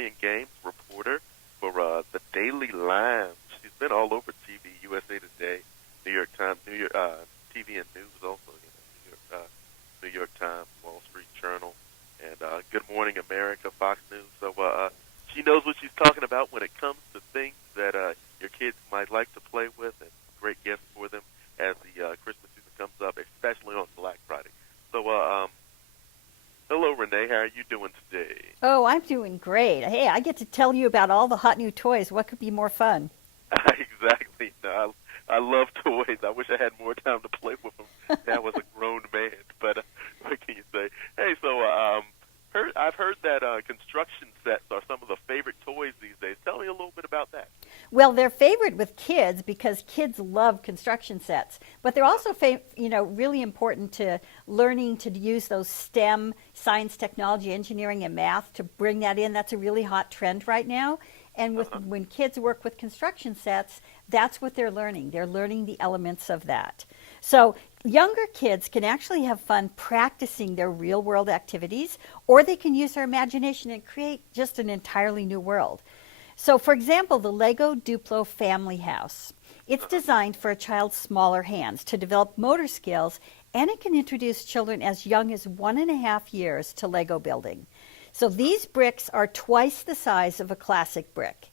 Toy and Games reporter for the Daily Line. She's been all over TV, USA Today, New York Times, TV and News also, New York Times, Wall Street Journal, and Good Morning America, Fox News. So she knows what she's talking about when it comes to things that your kids might like to play with, and great gifts for them as the Christmas season comes up, especially on Black Friday. So, hello, Reyne. How are you doing today? Oh, I'm doing great. Hey, I get to tell you about all the hot new toys. What could be more fun? Exactly. No, I love toys. I wish I had more time to play with them. Now as a grown man, but what can you say? Hey, so I've heard that construction sets are some of the favorite toys these days. Tell me a little bit about that. Well, they're favored with kids because kids love construction sets, but they're also really important to learning to use those STEM, science, technology, engineering, and math to bring that in. That's a really hot trend right now. And when kids work with construction sets, that's what they're learning. They're learning the elements of that. So younger kids can actually have fun practicing their real world activities, or they can use their imagination and create just an entirely new world. So for example, the Lego Duplo Family House. It's designed for a child's smaller hands to develop motor skills, and it can introduce children as young as 1.5 years to Lego building. So these bricks are twice the size of a classic brick.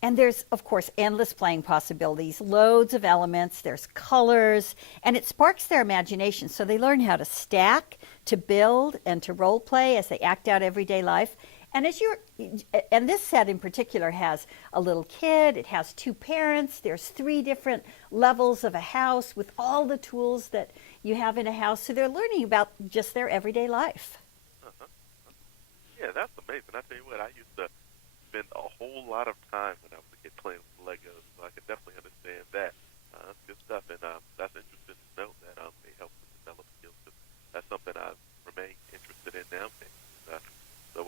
And there's, of course, endless playing possibilities, loads of elements, there's colors, and it sparks their imagination. So they learn how to stack, to build, and to role play as they act out everyday life. And this set in particular has a little kid, it has 2 parents, there's 3 different levels of a house with all the tools that you have in a house. So they're learning about just their everyday life. Yeah, that's amazing. I tell you what, I used to spend a whole lot of time when I was a kid playing with Legos, so I can definitely understand that. That's good stuff, and that's interesting to know that they help to develop skills. That's something I remain interested in now. So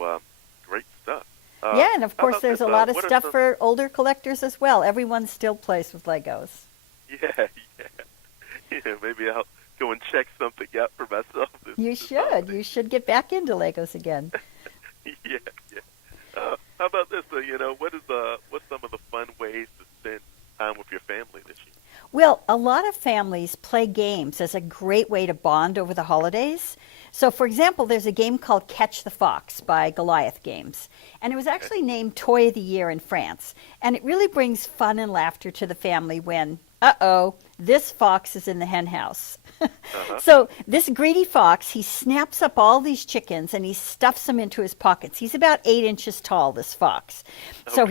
great stuff. Yeah, and of course there's a lot of stuff for older collectors as well. Everyone still plays with Legos. Yeah. Maybe I'll go and check something out for myself. You should get back into Legos again. Yeah. How about this? What's some of the fun ways to spend time with your family this year? Well, a lot of families play games as a great way to bond over the holidays. So, for example, there's a game called Catch the Fox by Goliath Games, and it was actually named Toy of the Year in France. And it really brings fun and laughter to the family when, this fox is in the hen house. So this greedy fox, he snaps up all these chickens and he stuffs them into his pockets. He's about 8 inches tall, this fox. So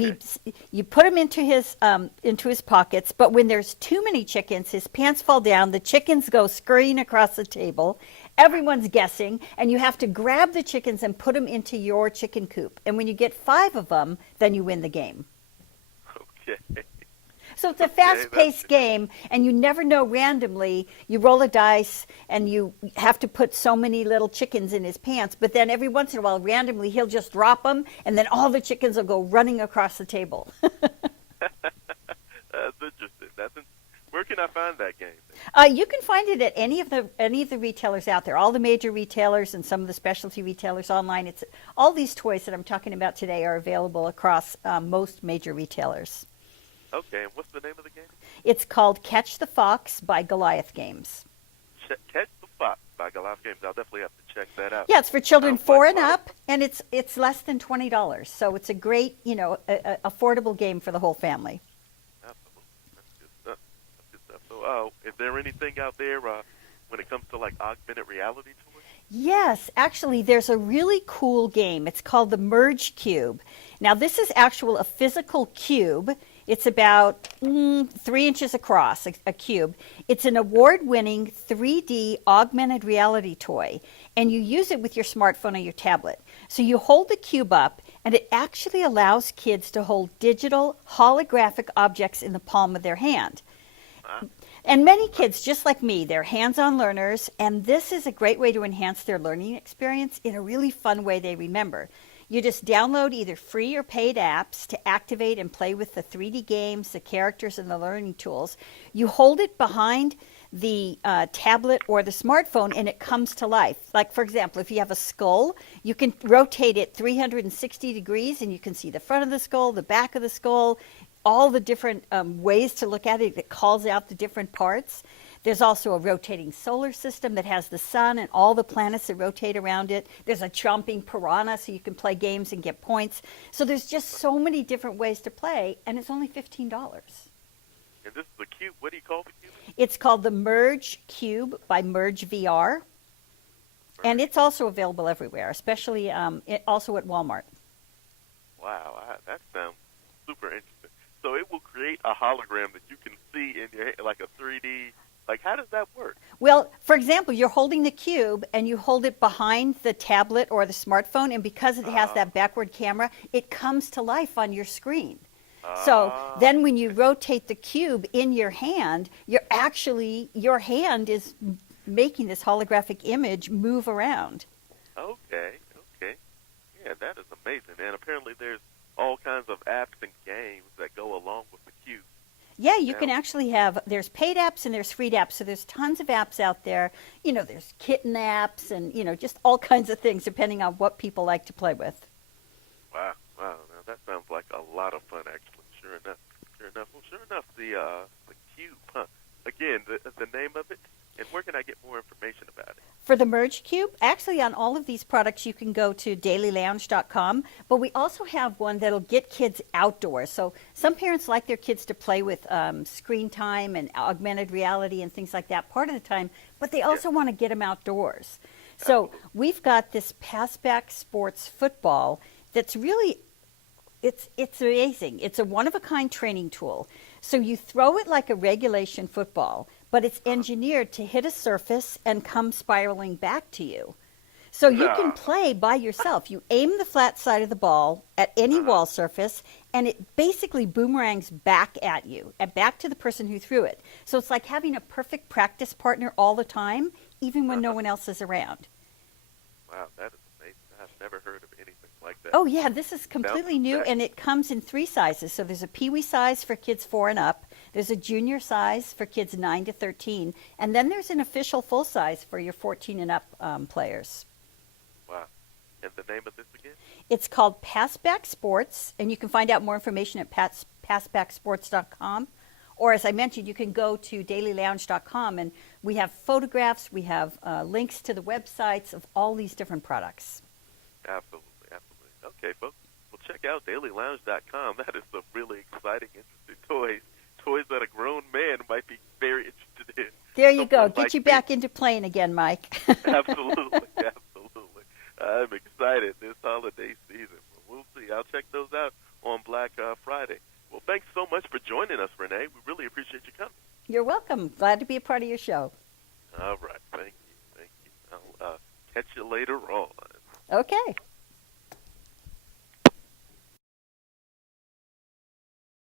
you put him into his pockets, but when there's too many chickens, his pants fall down, the chickens go scurrying across the table, everyone's guessing, and you have to grab the chickens and put them into your chicken coop. And when you get 5 of them, then you win the game. Okay. So it's a fast-paced game, and you never know randomly. You roll a dice, and you have to put so many little chickens in his pants, but then every once in a while, randomly, he'll just drop them, and then all the chickens will go running across the table. That's interesting. Where can I find that game? You can find it at any of the retailers out there, all the major retailers and some of the specialty retailers online. All these toys that I'm talking about today are available across most major retailers. Okay, and what's the name of the game? It's called Catch the Fox by Goliath Games. Catch the Fox by Goliath Games. I'll definitely have to check that out. Yeah, it's for children 4 and up, and it's less than $20. So it's a great, affordable game for the whole family. Absolutely. That's good stuff. So, is there anything out there when it comes to like augmented reality toys? Yes, actually, there's a really cool game. It's called the Merge Cube. Now, this is a physical cube. It's about 3 inches across, a cube. It's an award-winning 3D augmented reality toy, and you use it with your smartphone or your tablet. So you hold the cube up, and it actually allows kids to hold digital holographic objects in the palm of their hand. And many kids, just like me, they're hands-on learners, and this is a great way to enhance their learning experience in a really fun way they remember. You just download either free or paid apps to activate and play with the 3D games, the characters, and the learning tools. You hold it behind the tablet or the smartphone and it comes to life. Like, for example, if you have a skull, you can rotate it 360 degrees and you can see the front of the skull, the back of the skull, all the different ways to look at it. It calls out the different parts. There's also a rotating solar system that has the sun and all the planets that rotate around it. There's a chomping piranha so you can play games and get points. So there's just so many different ways to play, and it's only $15. And this is the cube. What do you call the cube? It's called the Merge Cube by Merge VR. And it's also available everywhere, especially also at Walmart. Wow, that sounds super interesting. So it will create a hologram that you can see in your hand, like a 3D. Like, how does that work? Well, for example, you're holding the cube and you hold it behind the tablet or the smartphone, and because it has that backward camera, it comes to life on your screen. So then when you rotate the cube in your hand, your hand is making this holographic image move around. Okay. Yeah, that is amazing. And apparently there's all kinds of apps and games that go along with the cube. Yeah, you can actually there's paid apps and there's free apps. So there's tons of apps out there. There's kitten apps and, just all kinds of things depending on what people like to play with. Wow. Now that sounds like a lot of fun, actually. Sure enough, the cube, huh? Again, the name of it, and where can I get more information about it? For the Merge Cube, actually on all of these products you can go to dailylounge.com, but we also have one that'll get kids outdoors. So some parents like their kids to play with screen time and augmented reality and things like that part of the time, but they also want to get them outdoors. So we've got this Passback Sports football that's really, it's amazing. It's a one-of-a-kind training tool. So you throw it like a regulation football, but it's engineered to hit a surface and come spiraling back to you. So you can play by yourself. You aim the flat side of the ball at any wall surface, and it basically boomerangs back at you and back to the person who threw it. So it's like having a perfect practice partner all the time, even when no one else is around. Wow, that is amazing. I've never heard of anything like that. Oh, yeah, this is completely new, and it comes in 3 sizes. So there's a peewee size for kids 4 and up. There's a junior size for kids 9 to 13. And then there's an official full size for your 14 and up players. Wow. And the name of this again? It's called Passback Sports, and you can find out more information at passbacksports.com. Or as I mentioned, you can go to dailylounge.com, and we have photographs, we have links to the websites of all these different products. Absolutely. Okay, folks, well, check out dailylounge.com. That is some really exciting, interesting toys that a grown man might be very interested in. There you go. Get you back into playing again, Mike. Absolutely. I'm excited this holiday season. We'll see. I'll check those out on Black Friday. Well, thanks so much for joining us, Reyne. We really appreciate you coming. You're welcome. Glad to be a part of your show. All right. Thank you. I'll catch you later on. Okay.